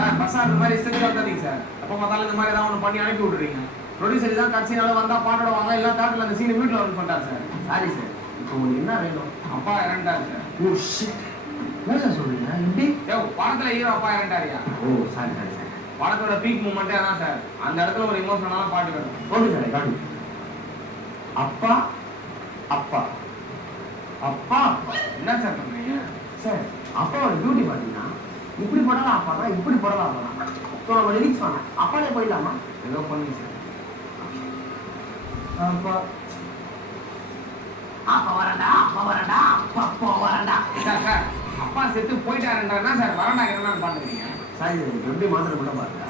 Sir பஸ்ஸா இந்த மாதிரி இஷ்டத்துக்கு வந்தாதீங்க சார். அப்போ பார்த்தாலும் இந்த மாதிரி ஏதாவது ஒன்று பண்ணி அனுப்பி விட்டுறீங்க. ப்ரொடியூசர் தான் கட்சினால வந்தா பாட்டோட வாங்க இல்ல தேட்டர்ல அந்த சீன் வீட்டுல வந்து சொல்றாரு சார். சாரி சார், இப்போ உங்களுக்கு என்ன வேணும்? அப்பா இறண்டாரு சார். ஓ ஷிட், என்ன சார் சொல்றீங்க? எப்படி? படத்துல ஹீரோ அப்பா இறண்டாரியா? ஓ சாரி சாரி சார், படத்தோட பீக் மூமெண்டே அதான் சார். அந்த இடத்துல ஒரு இமோஷனலான பாட்டு வேணும். ஓகே சார், காட்டு. அப்பா அப்பா அப்பா. என்ன சார் பண்றீங்க சார்? அப்பாவோட பியூட்டி பாத்தீங்கன்னா இப்படி போடலாம் அப்பா தான், இப்படி போடலாம் அப்பா தான். ஸோ நம்ம லிரிக்ஸ் பண்ணலாம், அப்பாலே போயிடலாமா? ஏதோ பண்ணி சார். அப்பா அப்பா வரண்டா, அப்பா வரண்டா, அப்பா அப்பா வரண்டா. சார் சார் அப்பா செத்து போயிட்டாருன்றா சார் வரண்டா என்னன்னு பாத்துக்கிறீங்க. சாரி சார், எப்படி மாத்திரை கூட பாருங்க.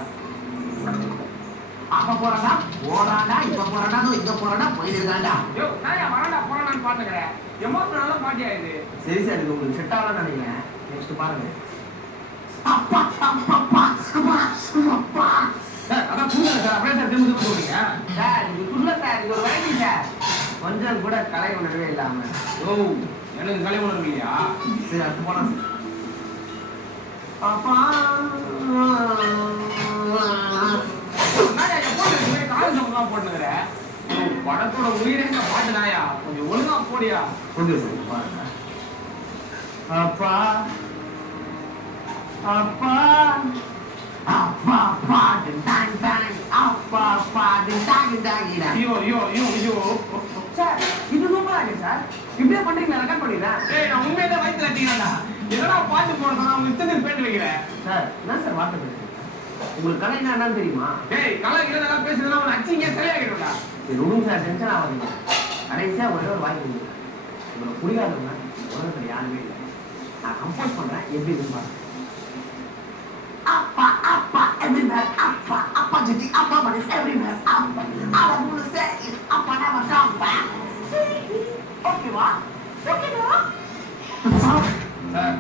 அப்பா போறாண்டா, போறாண்டா, இப்ப போறாண்டா, இங்க போறாண்டா, போயிருக்காண்டா. யோ நான் வரண்டா போறானான்னு பாத்துக்கிறேன். எமோஷனலா பாட்டியா இது. சரி சார், இது உங்களுக்கு செட் ஆகலாம்னு நினைக்கிறேன். நெக்ஸ்ட் பாருங்க. அப்பா அப்பா அப்பா அப்பா. சார் அதான் புரியல சார். அப்படியே சார் திரும்ப சொல்றீங்க சார். இது புரியல சார், இது ஒரு வெரைட்டி சார். கொஞ்சம் கூட கலை உணர்வே இல்லாம. ஓ எனக்கு கலை உணர்வு இல்லையா? சரி அடுத்து போனா சார். அப்பா போட்டுக்கிற படத்தோட உயிரே பாட்டு நாயா, கொஞ்சம் ஒழுங்கா போடியா. ஓகே சார் பாருங்க. அப்பா அப்பா அப்பா பாடு டாங் டாங், அப்பா பாடு டாங் டாங். ஐயோ ஐயோ ஐயோ ஐயோ சார் இது சூப்பரா இருக்கு சார். இப்படியே பண்றீங்களா? ரெக்கார்ட் பண்ணிடுறேன். ஏய் நான் உண்மையிலே வயித்துல அடிக்கிறேன்டா. என்னடா பாட்டு போடுறதுனா அவங்க இத்தனை பேண்ட் வைக்கிறேன். சார் என்ன சார் வார்த்தை பேசுறீங்க? உங்களுக்கு கலை என்னன்னு தெரியுமா? டேய் கலை இல்லைன்னா பேசுறதுனா உன அச்சிங்க சரியாகிடும்டா. சரி விடுங்க சார், டென்ஷன் ஆகாதீங்க. கடைசியா ஒரே ஒரு வாய்ப்பு கொடுங்க. உங்களுக்கு புரியாதவங்க உலகத்தில் யாருமே இல்லை. நான் கம்போஸ் பண்றேன், எப்படி இருக்கு பாருங்க. அப்பா அப்பா everywhere, அப்பா அப்பா ஜிட்டி அப்பா money everywhere, அப்பா. All I wanna say is அப்பா never come back. ஓகேவா? ஓகேவா? சார்